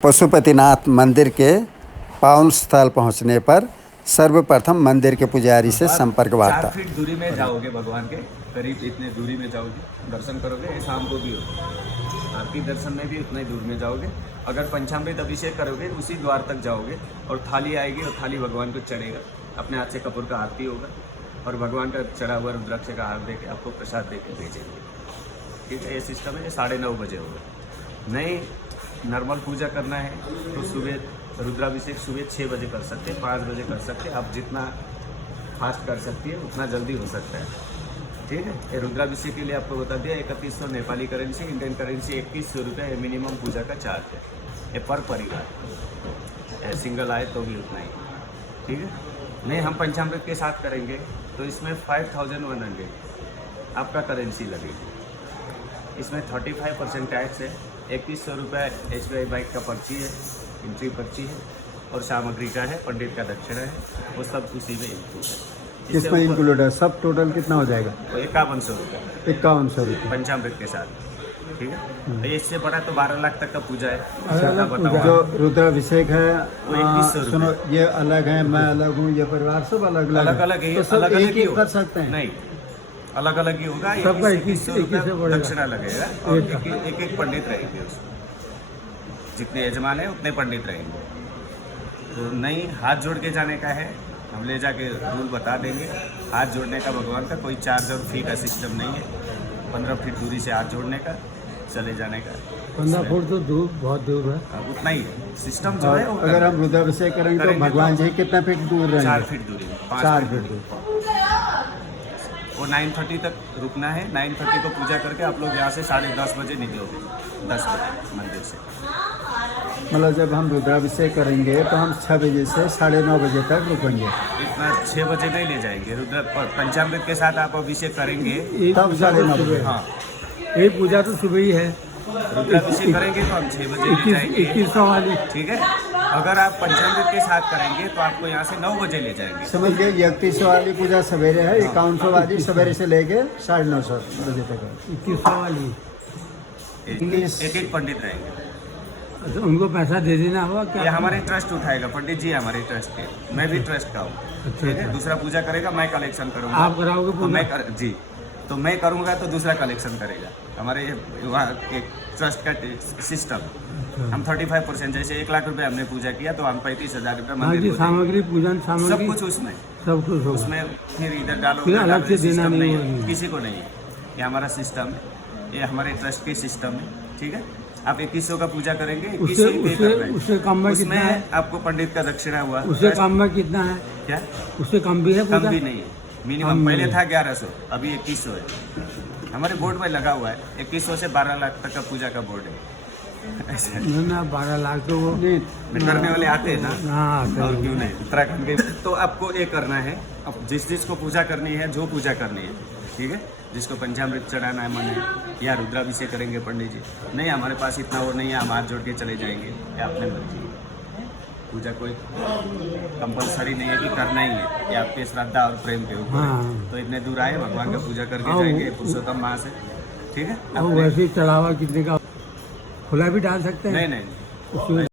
पशुपतिनाथ मंदिर के पावन स्थल पहुंचने पर सर्वप्रथम मंदिर के पुजारी से संपर्क वार्ता। 4 फीट दूरी में जाओगे, भगवान के करीब इतने दूरी में जाओगे, दर्शन करोगे। शाम को भी हो आरती दर्शन में भी उतने दूर में जाओगे। अगर पंचामृत अभिषेक करोगे उसी द्वार तक जाओगे और थाली आएगी और थाली भगवान को चढ़ेगा। अपने हाथ से कपूर का आरती होगा और भगवान का चढ़ा हुआ रुद्राक्ष का हार देके आपको प्रसाद देके भेजेंगे। ठीक है, ये सिस्टम है। 9:30 बजे होगा। नहीं नॉर्मल पूजा करना है तो सुबह रुद्राभिषेक सुबह 6 बजे कर सकते हैं, 5 बजे कर सकते हैं। आप जितना फास्ट कर सकती है उतना जल्दी हो सकता है। ठीक है, ये रुद्राभिषेक के लिए आपको बता दिया 3100 नेपाली करेंसी, इंडियन करेंसी 2100 रुपये मिनिमम पूजा का चार्ज है। ये पर परिवार सिंगल आए तो भी उतना ही। ठीक है, नहीं हम पंचामृत के साथ करेंगे तो इसमें 5100 आपका करेंसी लगेगी। इसमें 35% टैक्स है। 2100 रुपये SBI बैंक का पर्ची है, एंट्री पर्ची है और सामग्री का है, पंडित का दक्षिणा है, वो सब उसी में इंक्लूड है। किसमें इंक्लूड है? सब टोटल कितना हो जाएगा? 5100 रुपये 5100 रुपये पंचामृत के साथ। ठीक है, तो इससे बड़ा तो 12 लाख तक का पूजा है। जो रुद्राभिषेक है वो 2100 सुनो, ये अलग है, मैं अलग हूँ, ये परिवार सब अलग अलग अलग अलग है, तो सब अलग अलग एक ही कर सकते हैं? नहीं, अलग अलग ही होगा। सबका 2100 रुपये पड़ेगा। दक्षिणा लगेगा और एक एक पंडित रहेंगे उसमें। जितने यजमान है उतने पंडित रहेंगे। तो नहीं हाथ जोड़ के जाने का है, हम ले जाके रूल बता देंगे। हाथ जोड़ने का भगवान का कोई चार्ज और फी का सिस्टम नहीं है। 15 फीट दूरी से हाथ जोड़ने का, चले जाने का। 15 फुट तो दूर, बहुत दूर है। उतना ही है सिस्टम जो है। अगर हम रुद्राभिषेक करेंगे तो भगवान जी कितना फीट दूर रहेंगे? 4 फीट दूरी में, 4 फीट दूर। वो 9:30 तक रुकना है। 9:30 को पूजा करके आप लोग यहाँ से 10:30 बजे निकलोगे। 10 बजे मंदिर से। मतलब जब हम रुद्राभिषेक करेंगे तो हम 6 बजे से 9:30 बजे तक रुकेंगे। इतना 6 बजे नहीं ले जाएंगे। रुद्र पंचामृत के साथ आप अभिषेक करेंगे तब 9:30 बजे। हाँ, यही पूजा तो सुबह ही है। रुद्राभिषेक करेंगे तो हम 6 बजे ले जाएंगे। 2100 वाली। ठीक है, अगर आप पंचामृत के साथ करेंगे तो आपको यहाँ से 9 बजे ले जाएंगे। समझ गए? 3100 वाली पूजा सवेरे है, 5100 वाली सवेरे से लेके 9:30 बजे तक है। 2100 वाली एक एक पंडित रहेंगे। तो उनको पैसा दे देना होगा क्या? ये हमारे ट्रस्ट उठाएगा, पंडित जी हमारे ट्रस्ट के। मैं भी ट्रस्ट का हूँ। ठीक है, दूसरा पूजा करेगा, मैं कलेक्शन करूँगा। आप कराओगे तो जी, तो मैं करूँगा तो दूसरा कलेक्शन करेगा। हमारे वहाँ एक ट्रस्ट का सिस्टम। हम 35% जैसे 1 लाख रुपए हमने पूजा किया तो हम 35,000 रुपये मंदिर को सामग्री, पूजन सामग्री सब कुछ उसमें, सब कुछ होगा। उसमें फिर इधर डालो, फिर अलग से देना नहीं है, होगा। किसी को नहीं है। ये हमारा सिस्टम है, ये हमारे ट्रस्ट की सिस्टम है। ठीक है, आप 2100 का पूजा करेंगे, 2100 ही पे करना है। उससे कम में कितना है? आपको पंडित का दक्षिणा हुआ। उससे कम में कितना है? क्या? उससे कम भी है? कम भी नहीं है, मिनिमम पहले था 1100, अभी 2100 है। हमारे बोर्ड में लगा हुआ है 2100 से 12 लाख तक का पूजा का बोर्ड है। ऐसा ना 12 लाख तो वो करने वाले आते हैं ना। हाँ, और क्यों नहीं, उत्तराखंड के। तो आपको ये करना है, अब जिसको पूजा करनी है, जो पूजा करनी है। ठीक है, जिसको पंचामृत चढ़ाना है मन है या रुद्राभिषेक करेंगे पंडित जी। नहीं हमारे पास इतना वो नहीं है, हम हाथ जोड़ के चले जाएंगे, या अपने मर्जी। पूजा कोई कंपलसरी नहीं है कि करना ही है, ये आपके श्रद्धा और प्रेम के ऊपर है। तो इतने दूर आए, भगवान का पूजा करके जाएंगे पुरुषोत्तम माँ से। ठीक है, वैसे चढ़ावा कितने का खुला भी डाल सकते हैं? नहीं